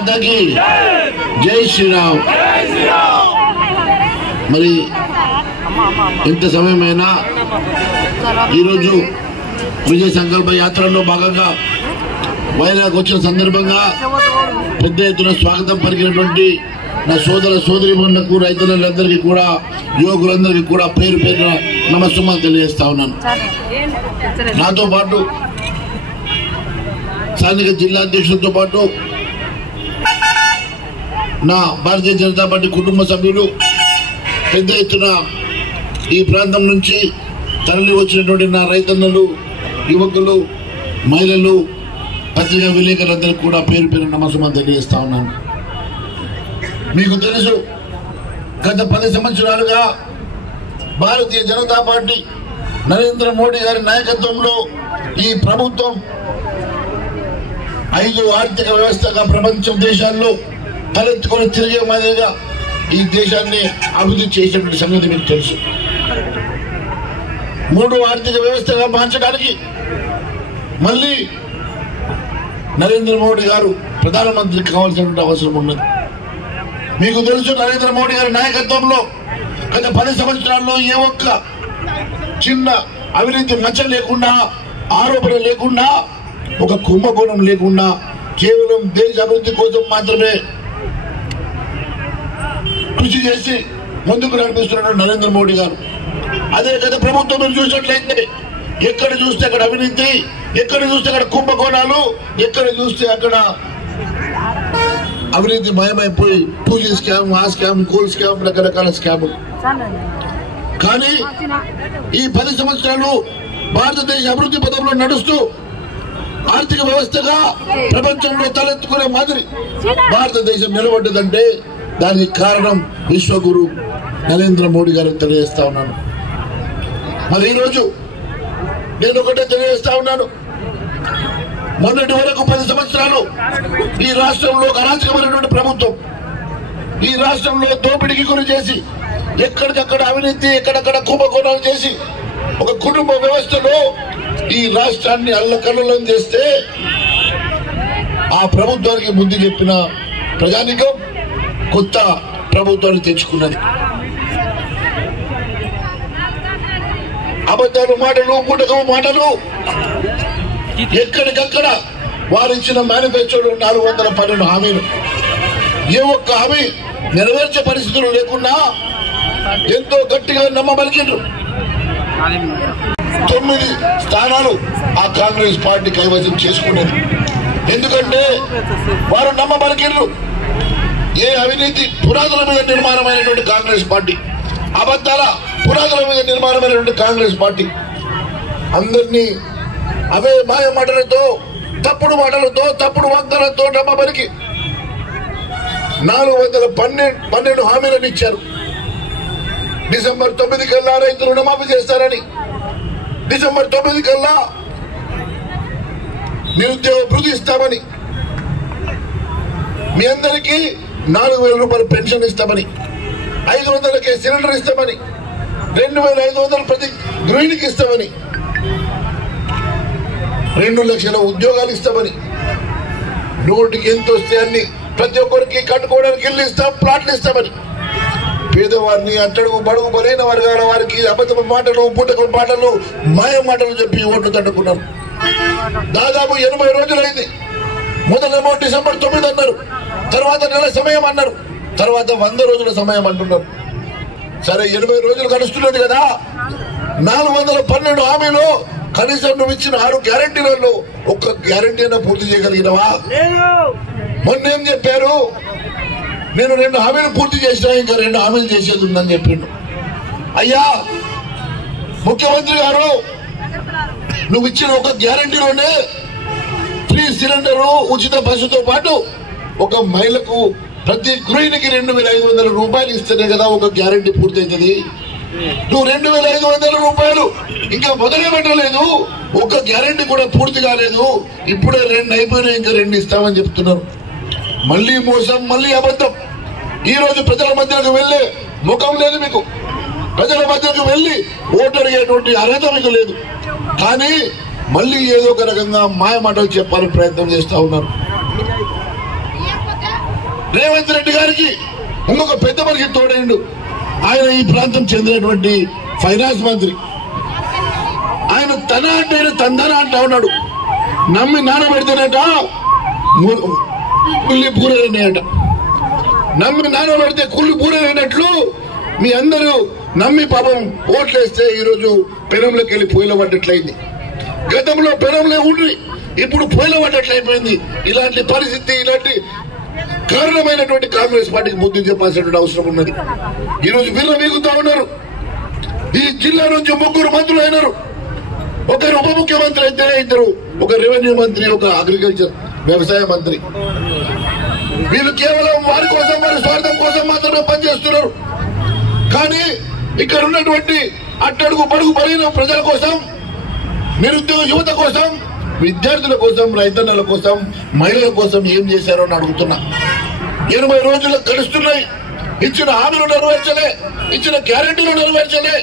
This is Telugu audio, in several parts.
మాతాకి జై శ్రీరామ్. మరి ఇంత సమయమైనా ఈరోజు విజయ సంకల్ప యాత్రలో భాగంగా వైరాగ్ వచ్చిన సందర్భంగా పెద్ద ఎత్తున స్వాగతం పలికినటువంటి నా సోదర సోదరీమణులకు రైతులందరికీ కూడా యువకులందరికీ కూడా పేరు పేరున నమస్సుమాలు తెలియజేస్తా ఉన్నాను. నాతో పాటు స్థానిక జిల్లా అధ్యక్షులతో పాటు నా భారతీయ జనతా పార్టీ కుటుంబ సభ్యులు పెద్ద ఎత్తున ఈ ప్రాంతం నుంచి తరలి వచ్చినటువంటి నా రైతన్నలు, యువకులు, మహిళలు, పత్రికా విలేకరులందరికీ కూడా పేరు పేరు నమస్సుమాలు తెలియజేస్తా ఉన్నాను. మీకు తెలుసు, గత 10 సంవత్సరాలుగా భారతీయ జనతా పార్టీ నరేంద్ర మోడీ గారి నాయకత్వంలో ఈ ప్రభుత్వం 5 ఆర్థిక వ్యవస్థగా ప్రపంచం దేశాల్లో తలెత్తుకొని తిరిగే మాదిరిగా ఈ దేశాన్ని అభివృద్ధి చేసినటువంటి సంగతి మీకు తెలుసు. 3 ఆర్థిక వ్యవస్థగా మార్చడానికి మళ్ళీ నరేంద్ర మోడీ గారు ప్రధానమంత్రి కావాల్సినటువంటి అవసరం ఉన్నది. మీకు తెలుసు, నరేంద్ర మోడీ గారి నాయకత్వంలో గత 10 సంవత్సరాల్లో ఏ ఒక్క చిన్న అవినీతి మచ్చ లేకుండా, ఆరోపణ లేకుండా, ఒక కుంభకోణం లేకుండా కేవలం దేశ అభివృద్ధి కోసం మాత్రమే కృషి చేసి ముందుకు నడిపిస్తున్నాడు నరేంద్ర మోడీ గారు. అదే గత ప్రభుత్వం చూసినట్లయితే ఎక్కడ చూస్తే అక్కడ అవినీతి, ఎక్కడ చూస్తే అక్కడ కుంభకోణాలు, ఎక్కడ చూస్తే అక్కడ అవినీతి మయమైపోయి 2G స్కామ్, ఆ స్కామ్, కోల్ స్కామ్, రకరకాల స్కాములు. కానీ ఈ 10 సంవత్సరాలు భారతదేశ అభివృద్ధి పథంలో నడుస్తూ ఆర్థిక వ్యవస్థగా ప్రపంచంలో తలెత్తుకునే మాదిరి భారతదేశం నిలబడ్డదంటే దానికి కారణం విశ్వగురు నరేంద్ర మోడీ గారు తెలియజేస్తా ఉన్నాను. మరి ఈరోజు నేను ఒకటే తెలియజేస్తా ఉన్నాను. మొన్నటి వరకు 10 సంవత్సరాలు ఈ రాష్ట్రంలో అరాచకమైనటువంటి ప్రభుత్వం, ఈ రాష్ట్రంలో దోపిడీకి గురి చేసి, ఎక్కడికక్కడ అవినీతి, ఎక్కడక్కడ కుంభకోణాలు చేసి ఒక కుటుంబ వ్యవస్థలో ఈ రాష్ట్రాన్ని అల్లకల్లోలం చేస్తే ఆ ప్రభుత్వానికి ముందు చెప్పిన ప్రజానికం కొత్త ప్రభుత్వాన్ని తెచ్చుకున్నది. అబద్ధాలు మాటలు, బూటకము మాటలు, ఎక్కడికక్కడ వారు ఇచ్చిన మేనిఫెస్టోలో 412 హామీలు, ఏ ఒక్క హామీ నెరవేర్చే పరిస్థితులు లేకుండా ఎంతో గట్టిగా నమ్మబలికిండ్రు. 9 స్థానాలు ఆ కాంగ్రెస్ పార్టీ కైవసం చేసుకున్నది. ఎందుకంటే వారు నమ్మబలికిండ్రు. ఏ అవినీతి పునాదుల మీద నిర్మాణమైనటువంటి కాంగ్రెస్ పార్టీ, అబద్ధాల పునాదుల మీద నిర్మాణమైనటువంటి కాంగ్రెస్ పార్టీ అందరినీ అవే మాయ మాటలతో, తప్పుడు మాటలతో, తప్పుడు వాగ్దానాలతో నమ్మబలికి 412 హామీలను ఇచ్చారు. డిసెంబర్ 9 కల్లా రైతులు రుణమాఫీ చేస్తారని, డిసెంబర్ 9 కల్లా నిరుద్యోగ భృతి ఇస్తామని, మీ అందరికీ 4,000 రూపాయలు పెన్షన్ ఇస్తామని, 500కే సిలిండర్ ఇస్తామని, 2,500 ప్రతి గృహిణికి ఇస్తామని, 2 లక్షల ఉద్యోగాలు ఇస్తామని, నోటికి ఎంత వస్తే అన్ని ప్రతి ఒక్కరికి కట్టుకోవడానికి ఇల్లు ఇస్తాం, ప్లాట్లు ఇస్తామని, పేదవారిని, అట్టడుగు బడుగు బలైన వర్గాల వారికి అబద్ధపు మాటలు, బూటకపు మాటలు, మాయ మాటలు చెప్పి ఓట్లు తట్టుకున్నారు. దాదాపు 80 రోజులైంది. మొదలేమో డిసెంబర్ 9 అన్నారు, తర్వాత నెల సమయం అన్నారు, తర్వాత 100 రోజుల సమయం అంటున్నారు. సరే, 80 రోజులు గడుస్తున్నది కదా, 412 హామీలో కనీసం నువ్వు ఇచ్చిన 6 గ్యారంటీలలో ఒక్క గ్యారంటీ అయినా పూర్తి చేయగలిగినవా? మొన్నేం చెప్పారు? నేను 2 హామీలు పూర్తి చేసినా, ఇంకా 2 హామీలు చేసేది ఉందని చెప్పిండు. అయ్యా ముఖ్యమంత్రి గారు, నువ్వు ఇచ్చిన ఒక గ్యారంటీలోనే ఫ్రీ సిలిండరు, ఉచిత బస్సుతో పాటు ఒక మహిళకు ప్రతి గృహిణికి 2,500 రూపాయలు ఇస్తేనే కదా ఒక గ్యారంటీ పూర్తవుతుంది. నువ్వు 2,500 రూపాయలు ఇంకా మొదలే పెట్టలేదు, ఒక గ్యారంటీ కూడా పూర్తి కాలేదు. ఇప్పుడే 2 అయిపోయినాయి, ఇంకా 2 ఇస్తామని చెప్తున్నారు. మళ్ళీ మోసం, మళ్ళీ అబద్ధం. ఈ రోజు ప్రజల మధ్యకు వెళ్లే ముఖం లేదు మీకు, ప్రజల మధ్యకు వెళ్లి ఓటు అడిగేటువంటి అర్హత మీకు లేదు. కానీ మళ్ళీ ఏదో ఒక రకంగా మాయ మాటలు చెప్పాలని ప్రయత్నం చేస్తా ఉన్నారు. రేవంత్ రెడ్డి గారికి ఇంకొక పెద్ద మనిషి తోడైండు. ఆయన ఈ ప్రాంతం చెందినటువంటి ఫైనాన్స్ మంత్రి. ఆయన తన అంటే తందన అంటా ఉన్నాడు. నమ్మి నానబెడితేనట కుళ్ళి పూరైనాయట. నమ్మి నానబెడితే కుళ్ళి పూరైనట్లు మీ అందరూ నమ్మి పాపం ఓట్లేస్తే ఈరోజు పెనంలోకి వెళ్ళి పొయ్యిలో పడ్డట్లయింది. గతంలో పెనంలో ఉండి ఇప్పుడు పొయ్యిలో పడ్డట్లయిపోయింది. ఇలాంటి పరిస్థితి, ఇలాంటి కారణమైనటువంటి కాంగ్రెస్ పార్టీకి బుద్ధి చెప్పాల్సినటువంటి అవసరం ఉన్నది. ఈరోజు వీళ్ళ వీగుతా ఉన్నారు. ఈ జిల్లా నుంచి 3 మంత్రులు అయినారు. ఒకరు ఉప ముఖ్యమంత్రి అయితే ఇద్దరు, ఒక రెవెన్యూ మంత్రి, ఒక అగ్రికల్చర్ వ్యవసాయ మంత్రి. వీళ్ళు కేవలం వారి కోసం, వారి స్వార్థం కోసం మాత్రమే పనిచేస్తున్నారు. కానీ ఇక్కడ ఉన్నటువంటి అట్టడుగు బడుగు బలైన ప్రజల కోసం, నిరుద్యోగ యువత కోసం, విద్యార్థుల కోసం, రైతన్నల కోసం, మహిళల కోసం ఏం చేశారో అని అడుగుతున్నా. 80 రోజులు గడుస్తున్నాయి. ఇచ్చిన హామీలు నెరవేర్చలే, ఇచ్చిన గ్యారెంటీలు నెరవేర్చలే.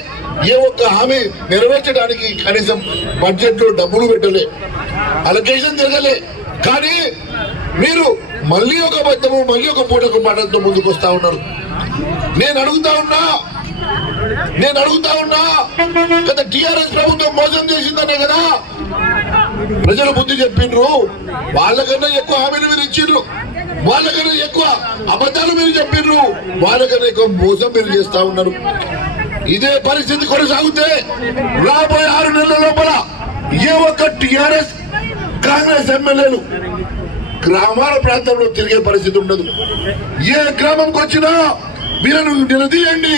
ఏ ఒక్క హామీ నెరవేర్చడానికి కనీసం బడ్జెట్ లో డబ్బులు పెట్టలే, అలొకేషన్ జరగలే. కానీ మీరు మళ్ళీ ఒక అబద్ధము, మళ్ళీ ఒక పూటకు మాటలతో ముందుకు వస్తా ఉన్నారు. నేను అడుగుతా ఉన్నా గత టీఆర్ఎస్ ప్రభుత్వం మోసం చేసిందనే కదా ప్రజలు బుద్ధి చెప్పిండ్రు. వాళ్ళకన్నా ఎక్కువ హామీలు మీరు ఇచ్చిండ్రు, వాళ్ళకన్నా ఎక్కువ అబద్ధాలు మీరు చెప్పిండ్రు, వాళ్ళకన్నా ఎక్కువ మోసం మీరు చేస్తా ఉన్నారు. ఇదే పరిస్థితి కొనసాగితే రాబోయే 6 నెలల లోపల ఏ ఒక్క టీఆర్ఎస్ కాంగ్రెస్ ఎమ్మెల్యేలు గ్రామాల ప్రాంతంలో తిరిగే పరిస్థితి ఉండదు. ఏ గ్రామంకి వచ్చినా మీరు నిలదీయండి,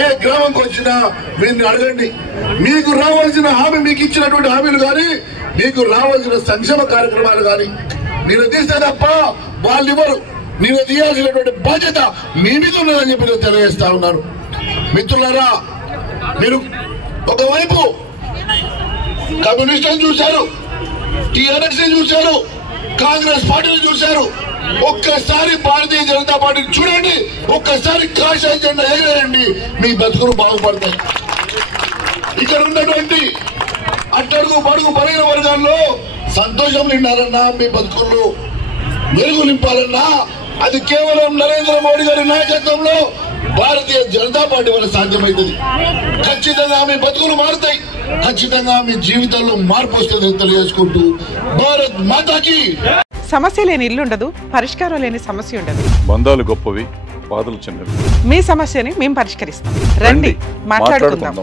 ఏ గ్రామంకి వచ్చినా మీరు అడగండి. మీకు రావాల్సిన హామీ, మీకు ఇచ్చినటువంటి హామీలు కానీ, మీకు రావాల్సిన సంక్షేమ కార్యక్రమాలు కానీ నిలదీస్తే తప్ప వాళ్ళు ఇవ్వరు. నిలదీయాల్సినటువంటి బాధ్యత మీ మీద ఉన్నదని చెప్పి నేను తెలియజేస్తా ఉన్నాను. మిత్రులారా, మీరు ఒకవైపు కమ్యూనిస్టులను చూశారు, టీఆర్ఎస్ చూశారు, కాంగ్రెస్ పార్టీని చూశారు. ఒక్కసారి భారతీయ జనతా పార్టీని చూడండి, ఒక్కసారి కాషాయ జెండా ఎగరేయండి, మీ బతుకులు బాగుపడతాయి. ఇక్కడ ఉన్నటువంటి అట్టడుగు బడుగు బలైన వర్గాల్లో సంతోషం నిండాలన్నా, మీ బతుకుల్లో వెలుగు నింపాలన్నా అది కేవలం నరేంద్ర మోడీ గారి నాయకత్వంలో భారతీయ జనతా పార్టీ వల్ల సాధ్యమవుతుంది. ఖచ్చితంగా మీ బతుకులు మారుతాయి, ఖచ్చితంగా మీ జీవితంలో మార్పు వస్తుందని తెలియజేసుకుంటూ భారత్ మాతాకి. సమస్య లేని ఇల్లు ఉండదు, పరిష్కారం లేని సమస్య ఉండదు. బంధాలు గొప్పవి, బాధలు చిన్నవి. మీ సమస్యని మేము పరిష్కరిస్తాం. రండి, మాట్లాడుకుందాం.